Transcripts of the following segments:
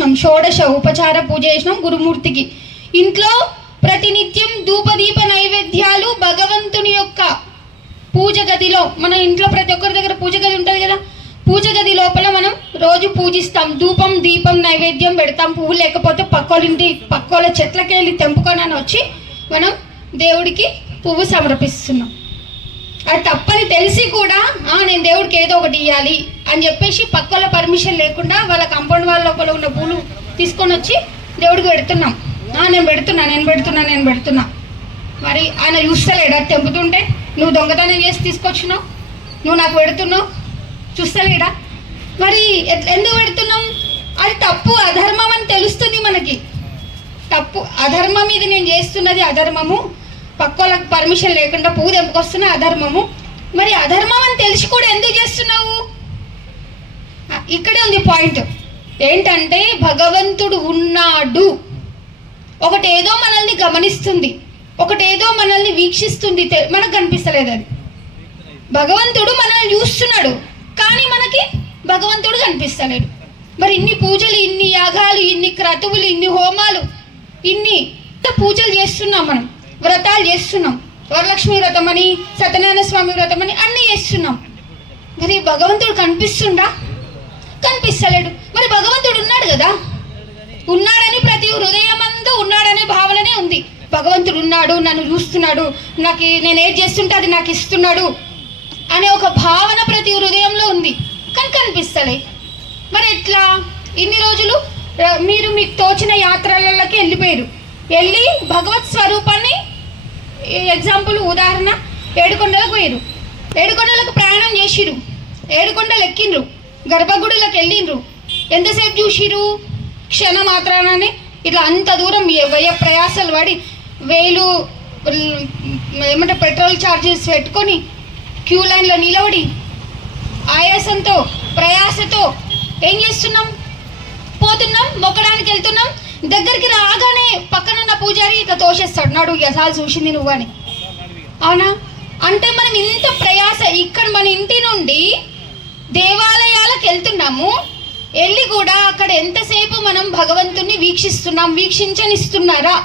చేసినాం, షోడశ ఉపచార పూజ చేసినాం గురుమూర్తికి. ఇంట్లో ప్రతినిత్యం ధూపదీప నైవేద్యాలు భగవంతుని యొక్క పూజ గదిలో, మన ఇంట్లో ప్రతి ఒక్కరి దగ్గర పూజ గది ఉంటుంది కదా, పూజ గది లోపల మనం రోజు పూజిస్తాం. ధూపం దీపం నైవేద్యం పెడతాం. పువ్వు లేకపోతే పక్కోళ్ళ చెట్లకి వెళ్ళి తెంపుకొని వచ్చి మనం దేవుడికి పువ్వు సమర్పిస్తున్నాం. అది తప్పని తెలిసి కూడా నేను దేవుడికి ఏదో ఒకటి ఇవ్వాలి అని చెప్పేసి పక్కోళ్ళ పర్మిషన్ లేకుండా వాళ్ళ కాంపౌండ్ వాళ్ళ లోపల ఉన్న పూలు తీసుకొని వచ్చి దేవుడికి పెడుతున్నాం. నేను పెడుతున్నా. మరి ఆయన చూస్తలేడా తెంపుతుంటే? నువ్వు దొంగతనం చేసి తీసుకొచ్చినావు, నువ్వు నాకు పెడుతున్నావు, చూస్తలేడా? మరి ఎందుకు పెడుతున్నాం? అది తప్పు, అధర్మం అని తెలుస్తుంది మనకి. తప్పు, అధర్మం, ఇది నేను చేస్తున్నది అధర్మము, పక్కోళ్ళకి పర్మిషన్ లేకుండా పువ్వు తెంపుకొస్తున్నా అధర్మము. మరి అధర్మం అని తెలిసి కూడా ఎందుకు చేస్తున్నావు? ఇక్కడే ఉంది పాయింట్. ఏంటంటే భగవంతుడు ఉన్నాడు, ఒకటేదో మనల్ని గమనిస్తుంది, ఒకటేదో మనల్ని వీక్షిస్తుంది, మనకు కనిపిస్తలేదు. అది భగవంతుడు మనల్ని చూస్తున్నాడు, కానీ మనకి భగవంతుడు కనిపిస్తలేడు. మరి ఇన్ని పూజలు, ఇన్ని యాగాలు, ఇన్ని క్రతువులు, ఇన్ని హోమాలు, ఇన్ని పూజలు చేస్తున్నాం, మనం వ్రతాలు చేస్తున్నాం, వరలక్ష్మి వ్రతం అని, సత్యనారాయణ స్వామి వ్రతం అని అన్నీ చేస్తున్నాం. మరి భగవంతుడు కనిపిస్తుండా? కనిపిస్తలేడు. మరి భగవంతుడు ఉన్నాడు కదా, ఉన్నాడని ప్రతి హృదయమందు ఉన్నాడనే భావననే ఉంది. భగవంతుడు ఉన్నాడు, నన్ను చూస్తున్నాడు, నేను ఏది చేస్తుంటే అది నాకు ఇస్తున్నాడు అనే ఒక భావన ప్రతి హృదయంలో ఉంది, కానీ కనిపిస్తలే. మరి ఎట్లా? ఇన్ని రోజులు మీరు మీకు తోచిన యాత్రలకి వెళ్ళిపోయారు, వెళ్ళి భగవత్ స్వరూపాన్ని, ఎగ్జాంపుల్ ఉదాహరణ, ఏడుకొండలకు పోయారు, ఏడుకొండలకు ప్రయాణం చేసిరు, ఏడుకొండలు ఎక్కిండ్రు, గర్భగుడిలోకి వెళ్ళిండ్రు, ఎంతసేపు చూసిరు? క్షణ మాత్రాననే ఇట్లా అంత దూరం వ్యయ ప్రయాసాలు పడి వేలు ఏమంటే పెట్రోల్ ఛార్జెస్ పెట్టుకొని క్యూ లైన్లో నిలబడి ఆయాసంతో ప్రయాసతో ఏం చేస్తున్నాం? పోతున్నాం, మొక్కడానికి వెళ్తున్నాం. దగ్గరికి రాగానే పక్కనున్న పూజారి ఇట్లా తోసేస్తాడు, నాడు యసాలు చూసింది నువ్వు అని. అవునా? అంటే మనం ఇంత ప్రయాస, ఇక్కడ మన ఇంటి నుండి దేవాలయాలకు వెళ్తున్నాము, వెళ్ళి కూడా అక్కడ ఎంతసేపు మనం భగవంతుని వీక్షిస్తున్నాం, వీక్షించనిస్తున్నారా?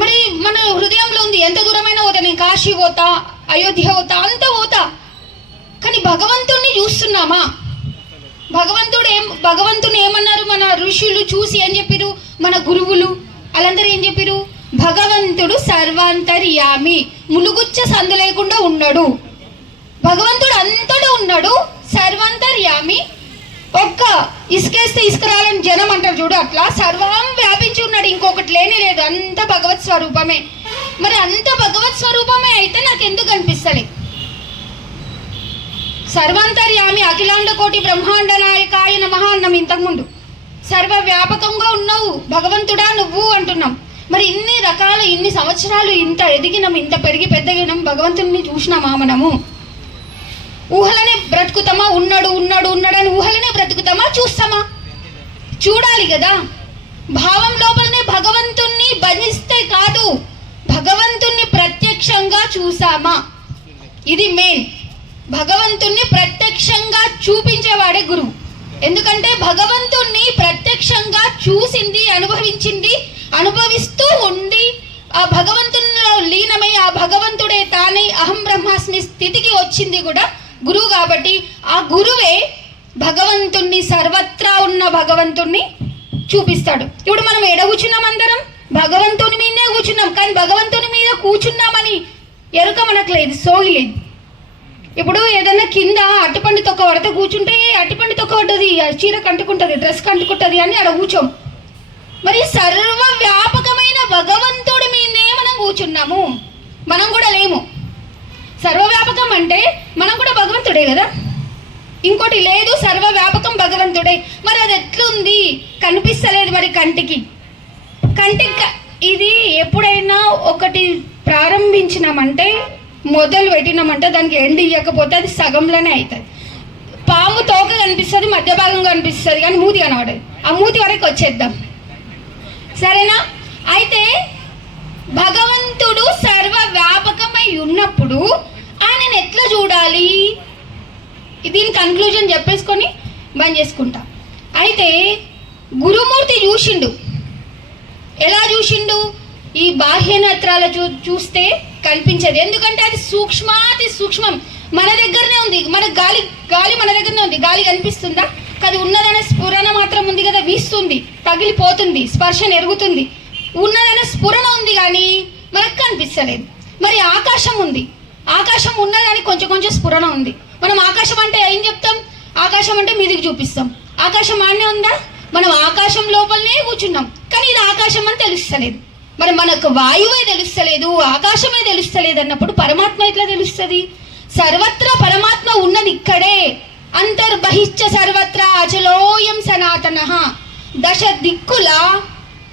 మరి మన హృదయంలో ఉంది, ఎంత దూరమైనా పోతా, నేను కాశీ పోతా, అయోధ్య పోతా, అంత పోతా, కానీ భగవంతుణ్ణి చూస్తున్నామా? భగవంతుని ఏమన్నారు మన ఋషులు చూసి ఏం చెప్పిరు? మన గురువులు వాళ్ళందరూ ఏం చెప్పిరు? భగవంతుడు సర్వాంతర్యామి, ములుగుచ్చ సందు లేకుండా ఉన్నాడు. భగవంతుడు అంతటా ఉన్నాడు, సర్వాంతర్యామి. ఒక్క ఇసుకేస్తే ఇసుకరాలని జనం అంటారు చూడు, అట్లా సర్వం వ్యాపించి ఉన్నాడు, ఇంకొకటి లేనే లేదు, అంత భగవత్ స్వరూపమే. మరి అంత భగవత్ స్వరూపమే అయితే నాకు ఎందుకు అనిపిస్తలే? సర్వాంతర్యామి అఖిలాండ కోటి బ్రహ్మాండ నాయకాయ నమః అన్నాం ఇంతకుముందు. సర్వ వ్యాపకంగా ఉన్నావు భగవంతుడా నువ్వు అంటున్నాం. మరి ఇన్ని రకాల, ఇన్ని సంవత్సరాలు ఇంత ఎదిగినాం, ఇంత పెరిగి పెద్దగినాం, భగవంతుని చూసినామా మనము? ఊహలనే బ్రతుకుతామా? ఉన్నాడు ఉన్నాడు ఉన్నాడని ఊహలనే బ్రతుకుతామా? చూస్తామా? చూడాలి కదా. భావం లోపలనే భగవంతుణ్ణి భజిస్తే కాదు, భగవంతుణ్ణి ప్రత్యక్షంగా చూసామా? ఇది మెయిన్. భగవంతుణ్ణి ప్రత్యక్షంగా చూపించేవాడే గురువు. ఎందుకంటే భగవంతుణ్ణి ప్రత్యక్షంగా చూసింది, అనుభవించింది, అనుభవిస్తూ ఉండి ఆ భగవంతునిలో లీనమై ఆ భగవంతుడే తానై అహం బ్రహ్మాస్మి స్థితికి వచ్చింది కూడా గురువు. కాబట్టి ఆ గురువే భగవంతుణ్ణి, సర్వత్రా ఉన్న భగవంతుణ్ణి చూపిస్తాడు. ఇప్పుడు మనం ఎడ కూర్చున్నాం? అందరం భగవంతుని మీదే కూర్చున్నాం, కానీ భగవంతుని మీద కూర్చున్నామని ఎరుక మనకు లేదు, సోయి లేదు. ఇప్పుడు ఏదన్నా కింద అట్టిపండు తొక్క పడితే కూర్చుంటే అట్టిపండు తొక్క పడ్డది, చీర కంటుకుంటుంది, డ్రెస్ కంటుకుంటుంది అని అక్కడ కూర్చోం. మరి సర్వ వ్యాపకమైన భగవంతుడి మీదే మనం కూర్చున్నాము, మనం కూడా లేము. సర్వవ్యాపకం అంటే మనం కూడా భగవంతుడే కదా, ఇంకోటి లేదు. సర్వవ్యాపకం భగవంతుడే. మరి అది ఎట్లుంది? కనిపిస్తలేదు మరి కంటికి. ఇది ఎప్పుడైనా ఒకటి ప్రారంభించినామంటే, మొదలు పెట్టినామంటే దానికి ఎండ్ ఇవ్వకపోతే అది సగంలోనే అవుతుంది. పాము తోక కనిపిస్తుంది, మధ్య భాగం కనిపిస్తుంది, కానీ మూతి కనబడదు. ఆ మూతి వరకు వచ్చేద్దాం, సరేనా? అయితే భగవంతుడు సర్వ వ్యాపకమై ఉన్నప్పుడు ఆయనను ఎట్లా చూడాలి? దీని కన్క్లూజన్ చెప్పేసుకొని బంద్ చేసుకుంటా. అయితే గురుమూర్తి చూసిండు. ఎలా చూసిండు? ఈ బాహ్య నేత్రాల చూస్తే కనిపించదు, ఎందుకంటే అది సూక్ష్మాతి సూక్ష్మం, మన దగ్గరనే ఉంది. మన గాలి మన దగ్గరనే ఉంది. గాలి కనిపిస్తుందా? అది ఉన్నదనే స్ఫురణ మాత్రం ఉంది కదా, వీస్తుంది, తగిలిపోతుంది, స్పర్శ ఎరుగుతుంది, ఉన్నదనే స్ఫురణ ఉంది కానీ మనకు కనిపిస్తలేదు. మరి ఆకాశం ఉంది, ఆకాశం ఉన్నదని కొంచెం కొంచెం స్ఫురణ ఉంది. మనం ఆకాశం అంటే ఏం చెప్తాం? ఆకాశం అంటే మీదికి చూపిస్తాం. ఆకాశం ఆడనే ఉందా? మనం ఆకాశం లోపలనే కూర్చున్నాం, కానీ ఇది ఆకాశం అని తెలుస్తలేదు. మరి మనకు వాయువే తెలుస్తలేదు, ఆకాశమే తెలుస్తలేదు అన్నప్పుడు పరమాత్మ ఎట్లా తెలుస్తుంది? సర్వత్రా పరమాత్మ ఉన్నది ఇక్కడే. అంతర్బహిశ్చ సర్వత్రా అచలోయం సనాతనః. దశ దిక్కుల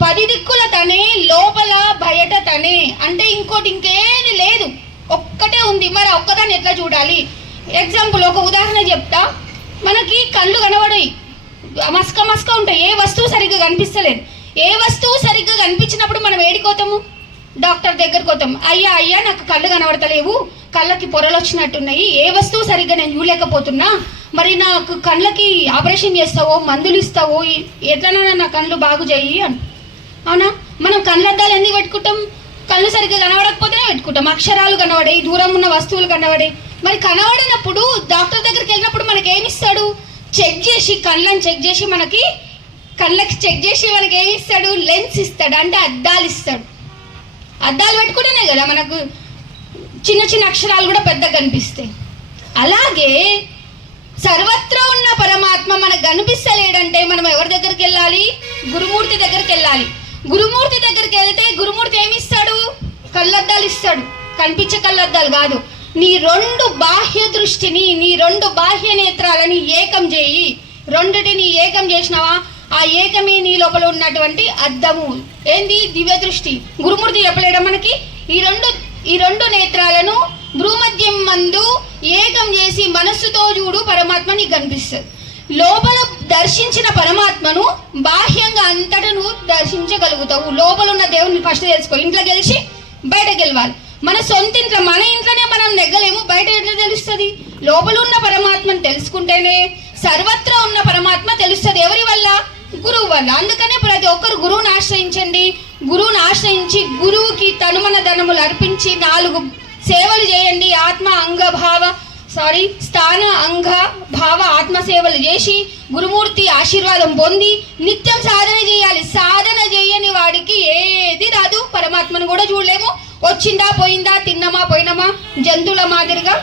10 దిక్కుల తనే, లోపల బయట తనే. అంటే ఇంకోటి ఇంకేది లేదు, ఒక్కటే ఉంది. మరి ఒక్కదాన్ని ఎట్లా చూడాలి? ఎగ్జాంపుల్, ఒక ఉదాహరణ చెప్తా. మనకి కళ్ళు కనబడాయి, మస్క ఉంటాయి, ఏ వస్తువు సరిగ్గా కనిపిస్తలేదు. ఏ వస్తువు సరిగ్గా కనిపించినప్పుడు మనం ఏడికోతాము? డాక్టర్ దగ్గరకు పోతాం. అయ్యా నాకు కళ్ళు కనబడతలేవు, కళ్ళకి పొరలు వచ్చినట్టున్నాయి, ఏ వస్తువు సరిగ్గా నేను చూడలేకపోతున్నా, మరి నాకు కళ్ళకి ఆపరేషన్ చేస్తావో, మందులు ఇస్తావో, ఎట్లనైనా నా కళ్ళు బాగు చేయి అని. అవునా? మనం కళ్ళద్దాలు ఎందుకు పెట్టుకుంటాం? కళ్ళు సరిగ్గా కనబడకపోతేనే పెట్టుకుంటాం. అక్షరాలు కనబడాయి, దూరం ఉన్న వస్తువులు కనబడాయి. మరి కనబడినప్పుడు డాక్టర్ దగ్గరికి వెళ్ళినప్పుడు మనకి ఏమిస్తాడు? చెక్ చేసి, కళ్ళని చెక్ చేసి, కళ్ళకి చెక్ చేసి మనకి ఏమి ఇస్తాడు? లెన్స్ ఇస్తాడు, అంటే అద్దాలు ఇస్తాడు. అద్దాలు పెట్టుకుంటేనే కదా మనకు చిన్న చిన్న అక్షరాలు కూడా పెద్దగా కనిపిస్తాయి. అలాగే సర్వత్రా ఉన్న పరమాత్మ మనకు కనిపిస్తలేడంటే మనం ఎవరి దగ్గరికి వెళ్ళాలి? గురుమూర్తి దగ్గరికి వెళ్ళాలి. గురుమూర్తి దగ్గరికి వెళ్తే గురుమూర్తి ఏమి ఇస్తాడు? కళ్ళద్దాలు ఇస్తాడు. కనిపించే కళ్ళద్దాలు కాదు, నీ 2 బాహ్య దృష్టిని, నీ 2 బాహ్య నేత్రాలని ఏకం చేయి. రెండిటిని ఏకం చేసినావా, ఆ ఏకమే నీ లోపల ఉన్నటువంటి అద్దము. ఏంది? దివ్య దృష్టి. గురుమూర్తి చెప్పలేడం మనకి? ఈ రెండు నేత్రాలను భ్రూమధ్యం మందు ఏకం చేసి మనస్సుతో చూడు, పరమాత్మ నీకు కనిపిస్తుంది. లోపల దర్శించిన పరమాత్మను బాహ్యంగా అంతటా నువ్వు దర్శించగలుగుతావు. లోపల ఉన్న దేవుని ఫస్ట్ తెలుసుకో. ఇంట్లో గెలిచి బయట గెలవాలి. మన సొంత ఇంట్లో, మన ఇంట్లోనే మనం నెగ్గలేము, బయట ఎట్లా తెలుస్తుంది? లోపల ఉన్న పరమాత్మను తెలుసుకుంటేనే సర్వత్రా ఉన్న పరమాత్మ తెలుస్తుంది. ఎవరి వల్ల? గురువు వల్ల. అందుకనే ప్రతి ఒక్కరు గురువుని ఆశ్రయించండి. గురువుని ఆశ్రయించి గురువుకి తనుమన ధనములు అర్పించి 4 సేవలు చేయండి. స్థాన అంగ భావ ఆత్మ సేవలు చేసి గురుమూర్తి ఆశీర్వాదం పొంది నిత్యం సాధన చేయాలి. సాధన చేయని వాడికి ఏది రాదు, పరమాత్మను కూడా చూడలేము. వచ్చిందా పోయిందా, తిన్నమా పోయినమా, జంతువుల మాదిరిగా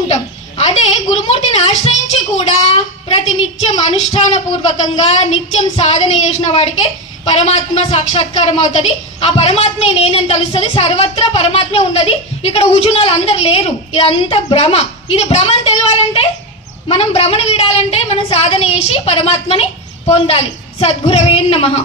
ఉంటాం. అదే గురుమూర్తిని ఆశ్రయించి కూడా ప్రతి నిత్యం అనుష్ఠాన పూర్వకంగా నిత్యం సాధన చేసిన వాడికే పరమాత్మ సాక్షాత్కారం అవుతుంది. ఆ పరమాత్మే నేనని తెలుస్తుంది. సర్వత్రా పరమాత్మే ఉన్నది. ఇక్కడ కూర్చున్న అందరు లేరు, ఇదంతా భ్రమ. ఇది భ్రమని తెలవాలంటే, మనం భ్రమను వీడాలంటే మనం సాధన చేసి పరమాత్మని పొందాలి. సద్గురవే నమః.